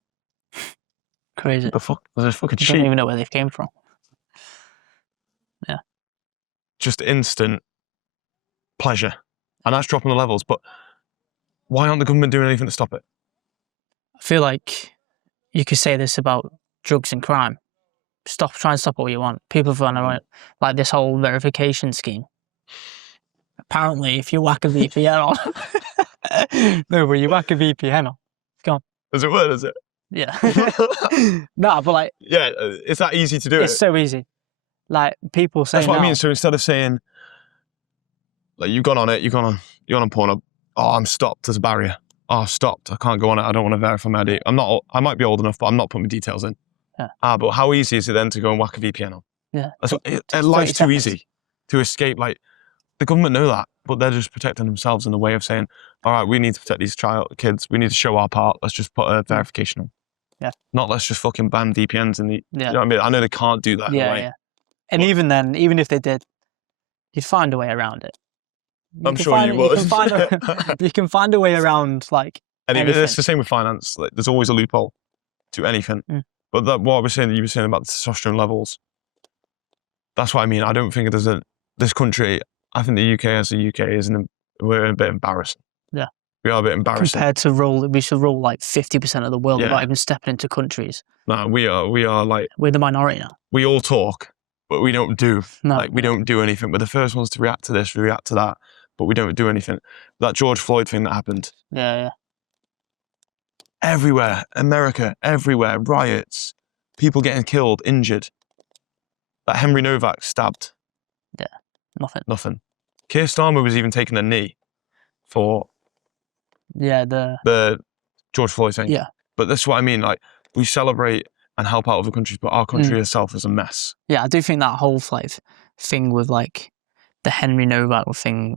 Crazy. The fuck? There's fucking cheap. I don't even know where they came from. Yeah. Just instant pleasure. And that's dropping the levels. But why aren't the government doing anything to stop it? I feel like you could say this about drugs and crime. Try and stop all you want. People have run around like this whole verification scheme. Apparently, if you whack a VPN on, no, but you whack a VPN on, it's gone. Does it work? Does it? Yeah. No, but like, it's that easy to do. It's so easy. Like people say. That's what I mean. So instead of saying, like, you've gone on Pornhub. Oh, I'm stopped. There's a barrier. Oh, I've stopped. I can't go on it. I don't want to verify my ID. I might be old enough, but I'm not putting my details in. Yeah. But how easy is it then to go and whack a VPN on? Yeah. Life's too easy to escape. Like, the government know that, but they're just protecting themselves in the way of saying, all right, we need to protect these kids. We need to show our part. Let's just put a verification on. Yeah. Not let's just fucking ban VPNs in the, you know what I mean? I know they can't do that. Yeah. And even then, even if they did, you'd find a way around it. I'm sure you would. You can find a way around, like, and it's the same with finance. Like, there's always a loophole. do anything. But what you were saying about the testosterone levels, that's what I mean. I don't think this country, I think the UK as the UK we're a bit embarrassing. Yeah. We are a bit embarrassing. Compared to we should rule like 50% of the world without even stepping into countries. No, we are like... We're the minority now. We all talk, but we don't do. No. We don't do anything. We're the first ones to react to this, react to that, but we don't do anything. That George Floyd thing that happened. Yeah. Everywhere, America, everywhere, riots, people getting killed, injured. That Henry Novak stabbed. Yeah, nothing. Keir Starmer was even taking a knee for... Yeah, the George Floyd thing. Yeah. But that's what I mean, like, we celebrate and help out other countries, but our country itself is a mess. Yeah, I do think that whole thing with like the Henry Novak thing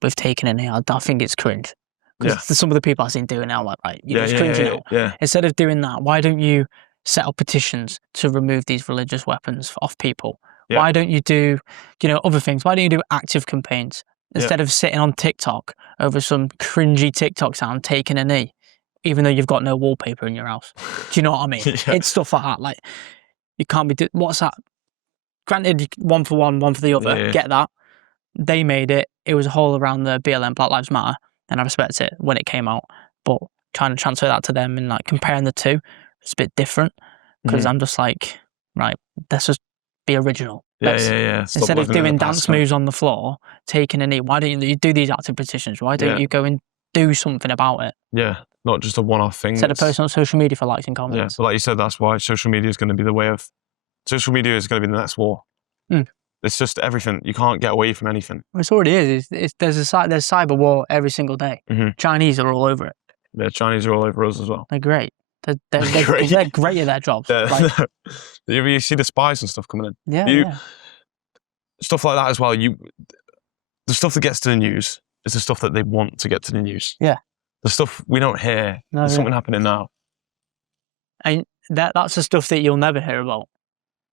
with taking a knee, I think it's cringe. Because some of the people I've seen doing now, it's cringe. Yeah. Instead of doing that, why don't you set up petitions to remove these religious weapons off people? Yeah. Why don't you do, other things? Why don't you do active campaigns? Instead of sitting on TikTok over some cringy TikTok sound taking a knee, even though you've got no wallpaper in your house. Do you know what I mean? It's stuff like that. Like, you can't be... What's that? Granted, one for one, one for the other. Get that. They made it. It was a whole around the BLM, Black Lives Matter, and I respect it when it came out. But trying to transfer that to them and like comparing the two, it's a bit different. Because I'm just like, right, let's just be original. Instead of doing dance moves on the floor, taking a knee, why don't you do these active petitions? Why don't you go and do something about it? Yeah, not just a one-off thing. Instead of posting on social media for likes and comments. Yeah, but like you said, that's why social media is going to be the way of... Social media is going to be the next war. It's just everything. You can't get away from anything. Well, it already is. There's cyber war every single day. Chinese are all over it. The Chinese are all over us as well. They're great. They're great at their jobs. You see the spies and stuff coming in. Yeah. Stuff like that as well. The stuff that gets to the news is the stuff that they want to get to the news. Yeah. The stuff we don't hear. There's something happening now. And that's the stuff that you'll never hear about.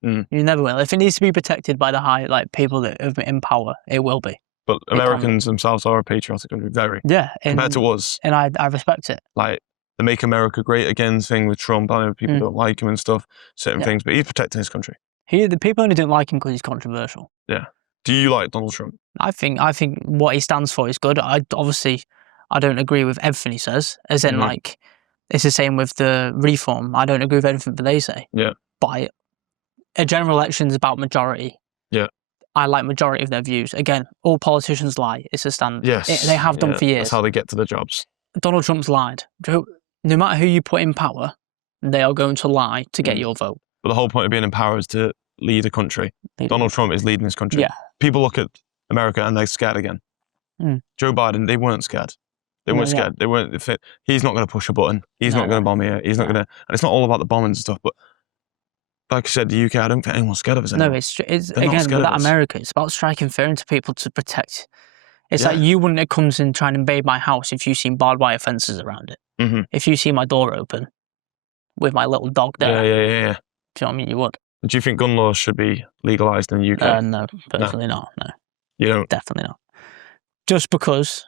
You never will. If it needs to be protected by the people that have in power, it will be. But Americans themselves are a patriotic country, very. Yeah. Compared to us. And I respect it. Like, the Make America Great Again thing with Trump. I know people don't like him and stuff, certain things, but he's protecting his country. The people only don't like him because he's controversial. Yeah. Do you like Donald Trump? I think what he stands for is good. I don't agree with everything he says, as in it's the same with the reform. I don't agree with everything that they say. Yeah. But a general election is about majority. Yeah. I like majority of their views. Again, all politicians lie. It's a standard. Yes. They have done for years. That's how they get to the jobs. Donald Trump's lied. No matter who you put in power, they are going to lie to get your vote. But the whole point of being in power is to lead a country. Donald Trump is leading this country. Yeah. People look at America and they're scared again. Joe Biden, they weren't scared. They weren't scared. They weren't. He's not going to push a button. He's not going to bomb here. He's not going to. And it's not all about the bombing and stuff. But like I said, the UK, I don't think anyone's scared of us anymore. No, it's again with that America. It's about striking fear into people to protect. It's like you wouldn't have come and try and invade my house if you seen barbed wire fences around it. If you see my door open with my little dog there. Yeah. Do you know what I mean? You would. Do you think gun laws should be legalised in the UK? No, personally not. No. You don't? Definitely not. Just because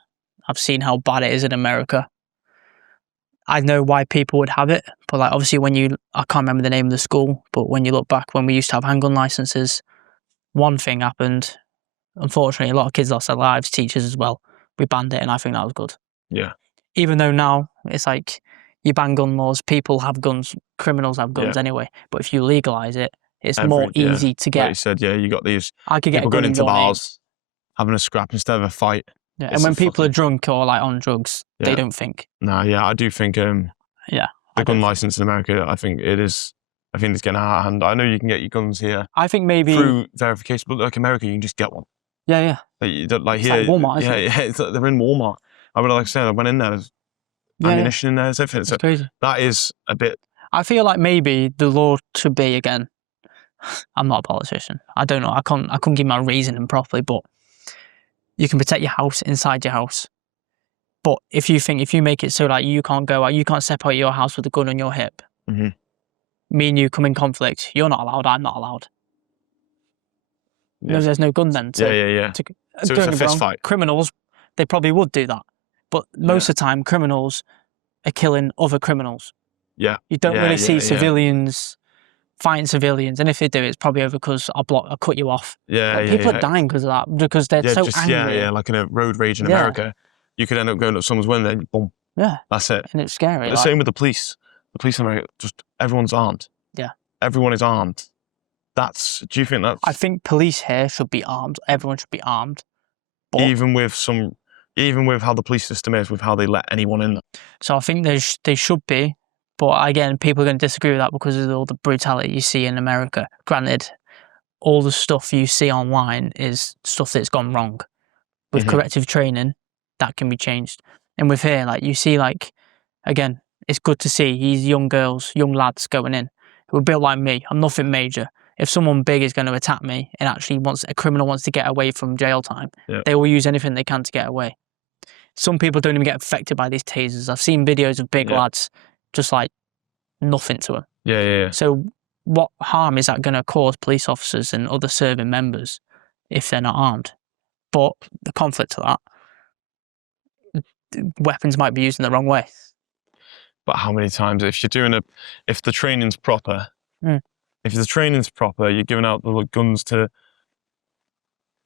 I've seen how bad it is in America. I know why people would have it, but obviously I can't remember the name of the school, but when you look back when we used to have handgun licenses, one thing happened. Unfortunately, a lot of kids lost their lives, teachers as well. We banned it, and I think that was good. Yeah. Even though now it's like you ban gun laws, people have guns, criminals have guns anyway. But if you legalise it, it's more easy to get. Like you said, you got these people going into bars, having a scrap instead of a fight. Yeah, and when people are drunk or on drugs, they don't think. No, I do think the gun licence in America, I think it's getting out of hand. I know you can get your guns here. I think maybe through verification, but like America, you can just get one. Yeah. You don't, it's here, like Walmart, isn't it? It's like they're in Walmart. Like I said, I went in there, there's ammunition in there, there's everything. So crazy. That is a bit... I feel like maybe the law should be, again, I'm not a politician. I don't know. I couldn't give my reasoning properly, but you can protect your house inside your house. But if you make it so you can't go out, you can't step out of your house with a gun on your hip, me and you come in conflict, you're not allowed, I'm not allowed. No, there's no gun then. So it's a fist fight. Criminals, they probably would do that. But most of the time, criminals are killing other criminals. Yeah. You don't really see civilians fighting civilians, and if they do, it's probably over because I cut you off. Yeah, people are dying because of that, because they're so angry. Yeah, like in a road rage in America, you could end up going up someone's window and boom. Yeah. That's it. And it's scary. But the same with the police. The police in America, just everyone's armed. Yeah. Everyone is armed. Do you think that's... I think police here should be armed. Everyone should be armed. But even with how the police system is, with how they let anyone in. So I think they should be. But again, people are going to disagree with that because of all the brutality you see in America. Granted, all the stuff you see online is stuff that's gone wrong. With corrective training, that can be changed. And with here, like, you see, like, again, it's good to see these young girls, young lads going in who are built like me. I'm nothing major. If someone big is going to attack me and actually a criminal wants to get away from jail time, they will use anything they can to get away. Some people don't even get affected by these tasers. I've seen videos of big lads just like nothing to them. Yeah. So what harm is that going to cause police officers and other serving members if they're not armed? But the conflict to that, weapons might be used in the wrong way. But how many times, if the training's proper, you're giving out the guns to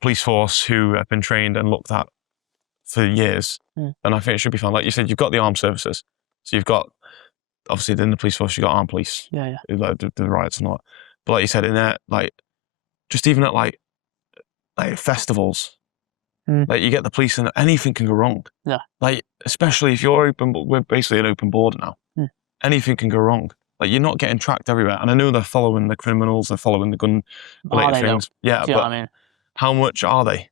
police force who have been trained and looked at for years, then I think it should be fine. Like you said, you've got the armed services. So you've got, obviously in the police force, you've got armed police. Yeah. Who like the riots and all that. But like you said, in there, like, just even at like festivals, like you get the police and anything can go wrong. Yeah. Like, especially if we're basically an open border now. Anything can go wrong. Like, you're not getting tracked everywhere. And I know they're following the criminals, they're following the gun-related things. Yeah, but I mean? How much are they?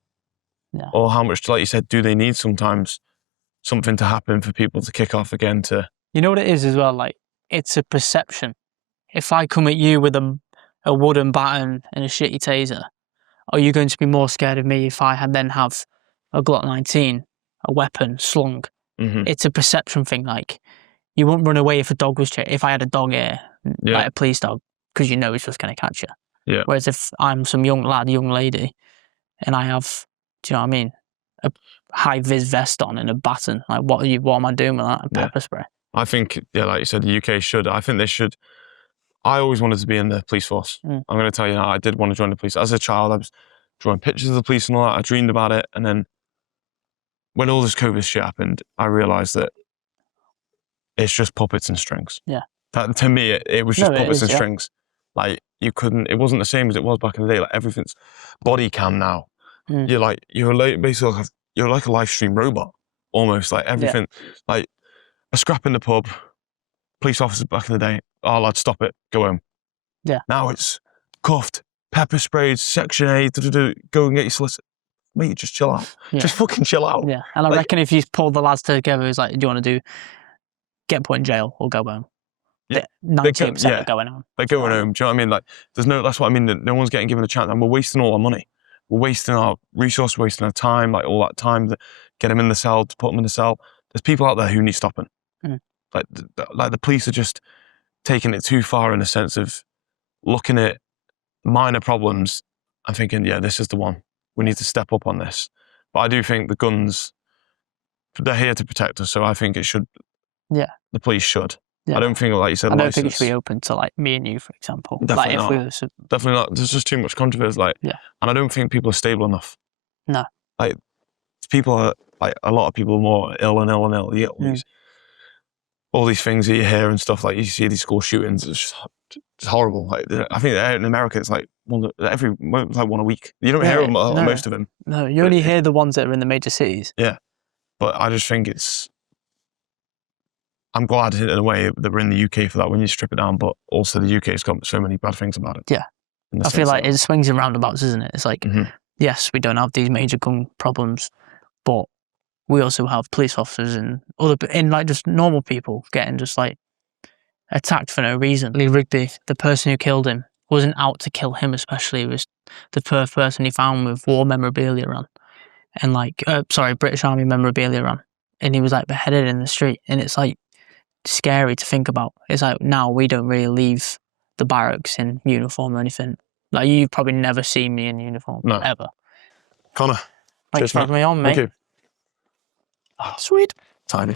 Yeah. Or how much, like you said, do they need sometimes something to happen for people to kick off again to... You know what it is as well? Like, it's a perception. If I come at you with a wooden baton and a shitty taser, are you going to be more scared of me if I then have a Glock 19, a weapon slung? It's a perception thing. Like, you wouldn't run away if a dog was if I had a dog here, like a police dog, because you know it's just going to catch you. Yeah. Whereas if I'm some young lad, young lady, and I have, do you know what I mean, a high-vis vest on and a baton, like what am I doing with that? A pepper spray. I think, like you said, the UK should. I think they should. I always wanted to be in the police force. I'm going to tell you now, I did want to join the police. As a child, I was drawing pictures of the police and all that. I dreamed about it. And then when all this COVID shit happened, I realised that it's just puppets and strings. Yeah. That, to me, it was just puppets and strings. Like, it wasn't the same as it was back in the day. Like, everything's body cam now. You're like a live stream robot, almost. Like, everything, like a scrap in the pub, police officers back in the day, oh, lad, stop it, go home. Yeah. Now it's cuffed, pepper sprayed, Section 8, go and get your solicitor. Mate, just chill out. Just fucking chill out. Yeah. And I reckon if you pull the lads together, it's like, do you want to get put in jail or go home? Yeah. 98% are going home. They're going home. Do you know what I mean? Like, that's what I mean. No one's getting given a chance, and we're wasting all our money. We're wasting our resources, wasting our time, like all that time to get them in the cell, to put them in the cell. There's people out there who need stopping. Like the police are just taking it too far in the sense of looking at minor problems and thinking, yeah, this is the one. We need to step up on this. But I do think the guns, they're here to protect us, so I think it should. Yeah. The police should. Yeah. I don't think, like you said, I don't think it should be open to like me and you, for example. Definitely like, not. Definitely not. There's just too much controversy. Like, and I don't think people are stable enough. No. Like, people are, like, a lot of people are more ill and ill and ill. You get all these things that you hear and stuff, like you see these school shootings, it's just horrible. Like, I think in America it's like one a week. You don't hear most of them. No, you only hear the ones that are in the major cities. Yeah, but I just think I'm glad in a way that we're in the UK for that when you strip it down, but also the UK's got so many bad things about it. Yeah, I feel like it swings and roundabouts, isn't it? It's like, yes, we don't have these major gun problems, but we also have police officers and like just normal people getting just like attacked for no reason. Lee Rigby, the person who killed him, wasn't out to kill him especially. It was the first person he found with war memorabilia on. And like, British Army memorabilia on. And he was like beheaded in the street. And it's like scary to think about. It's like now we don't really leave the barracks in uniform or anything. Like you've probably never seen me in uniform, ever. Connor, thanks for having me on, mate. Thank you. Oh, sweet. Tiny.